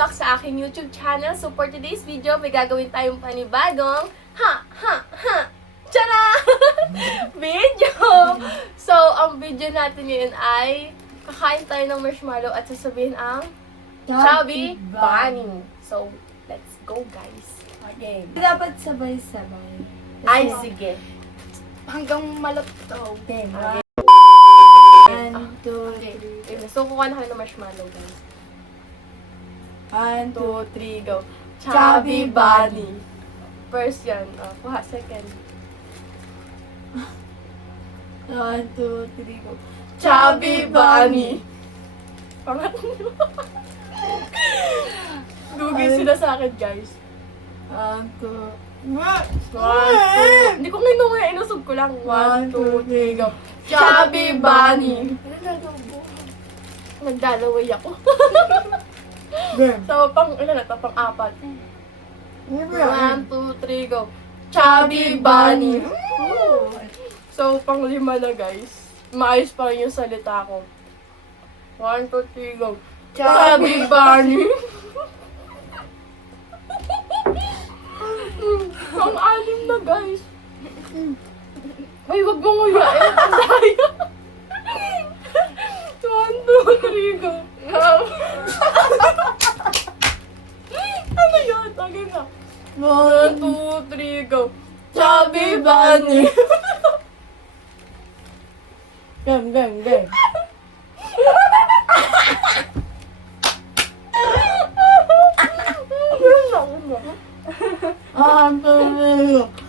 back sa aking YouTube channel. So for today's video, may gagawin tayong panibagong tara! video! So, ang video natin ngayon ay kakain tayo ng marshmallow at sasabihin ang Chubby Bunny. So, let's go guys. Okay. Dapat sabay-sabay. Ay, sige. Hanggang malaptaw. Okay. 1, 2, Okay. So, kukuha na kayo ng marshmallow guys. 1, 2, 2, 3, go. Chubby Bunny. First yan. Kuha, second. 1, 2, 3, go. Chubby Bunny. Pangatlo. Lugi sila sa akin, guys. 1, 2, 1, 2. Hindi ko ngayon inusog ko lang. 1, 2, 3, go. Chubby Bunny. Nagdalaway ako. So, pang, ilan na ito? Pang apat. 1, 2, 3, go. Chubby Bunny. So, pang lima na, guys. Maayos pa rin yung salita ko. 1, 2, 3, go. Chubby Bunny. Pang-alim na, guys. Ay, wag mo nguyain. Ang daya. 1, 2, 3, go. Ano yun? Tagay na. 1, 2, 3, go. Chubby Bunny. Gang, gang, gang.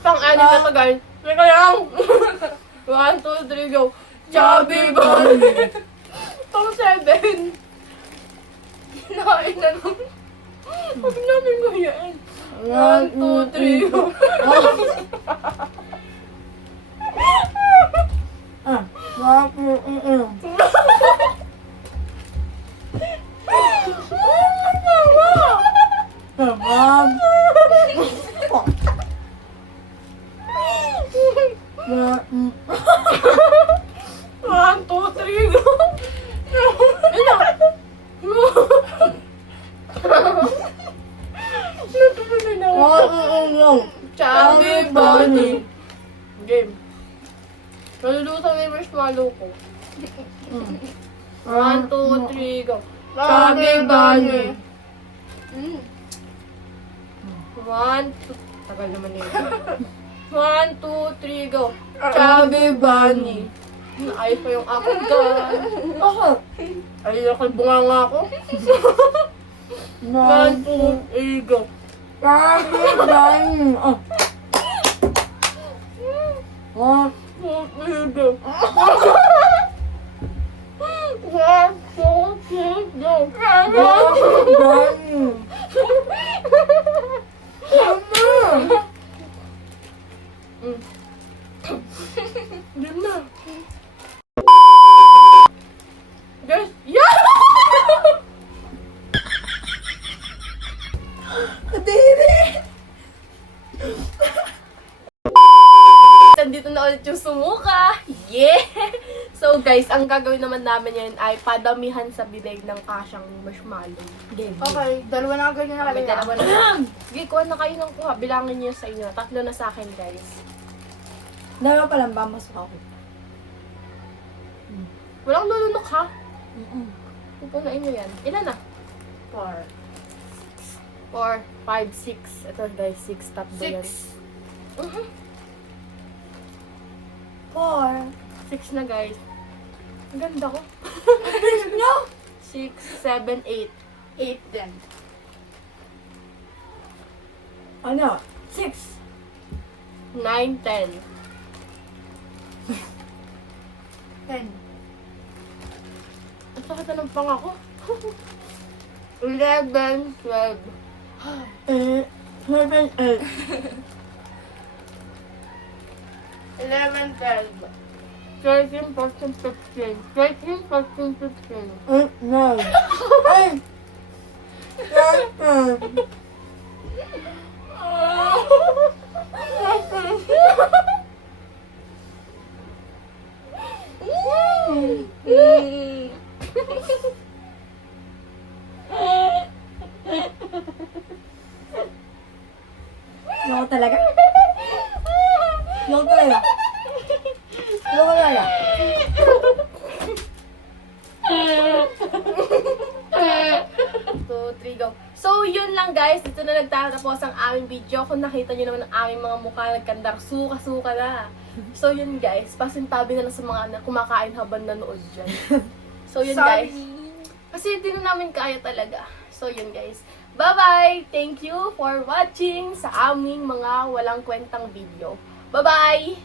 Pang-anim na to, guys. Teka lang. 1, 2, 3, go. Chubby Bunny. Pang-7. Kinain na lang. Huwag namin nguyain. 1, 2, 3, go. One, two, three, go. Natuloy na ako. Chubby Bunny. Game. Nalulutan na yung marshmallow ko. 1, 2, 3, go. Chubby Bunny. 1, 2, tagal naman yun. 1, 2, 3, go. Chubby Bunny. Ayos pa yung ako dyan. Ayos ako, bunganga ako. 1, 2, 3, go. Chubby Bunny. 1, 2, 3, go. 1, 2, 3, go. Diyan na. Guys, yeah! Nandito na ulit yung sumuka. Yeah! So guys, ang gagawin naman namin yan ay padamihan sa bileg ng kasyang marshmallow. Okay, dalawa na agad na May dalawa na. Sige, kuha na kayo ng kuha. Bilangin niyo sa inyo. 3 na sa akin, guys. Dalawa pa lang ba? Masok ako. Walang lulunok, ha? Pupunain niyo yan. Ilan na? 4. 4, 5, 6. Ito guys, 6. Tatlo yan. 4. 6 na guys. Ang ganda ko. No! 6, 7, 8. 8 din. Ano? 6. 9, 10. 10. Ang sakit na ng panga ko. 11, 12. 7, 8. 11, 12. 13, 14, 15. 13, 14, 15. 9. 8. 7. Huwag talaga. Huwag talaga. Two, three, go. So, yun lang guys. Dito na nagtatapos ang aming video. Kung nakita nyo naman ang aming mga mukha, nagkandar, suka-suka na. So, yun guys. Pasintabi na lang sa mga kumakain habang nanood dyan. So, yun guys. Kasi hindi na namin kaya talaga. So, yun guys. Bye-bye! Thank you for watching sa aming mga walang kwentang video. Bye-bye!